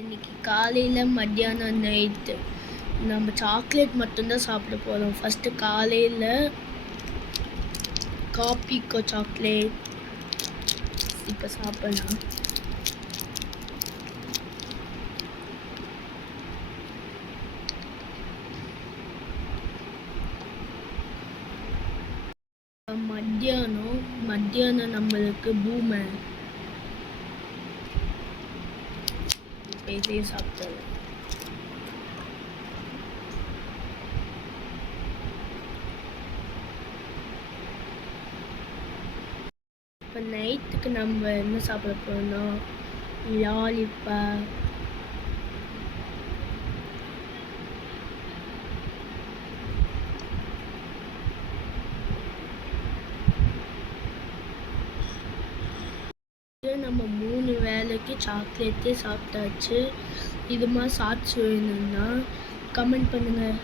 இன்னைக்கு காலையில் மத்தியானம் நைட்டு நம்ம சாக்லேட் மட்டும்தான் சாப்பிட போகிறோம். ஃபஸ்ட்டு காலையில் காப்பிக்கோ சாக்லேட் இப்போ சாப்பிடலாம். மத்தியானம் நம்மளுக்கு பூமை இதையே சாப்பிட்டது. இப்போ நைட்டுக்கு நம்ம என்ன சாப்பிட போறோம்னா லாலிபாப், நம்ம 3 வேளைக்கு சாக்லேட்டே சாப்பிட்டாச்சு. இது மாதிரி சாப்பிட்டு வேணும்னா கமெண்ட் பண்ணுங்கள்.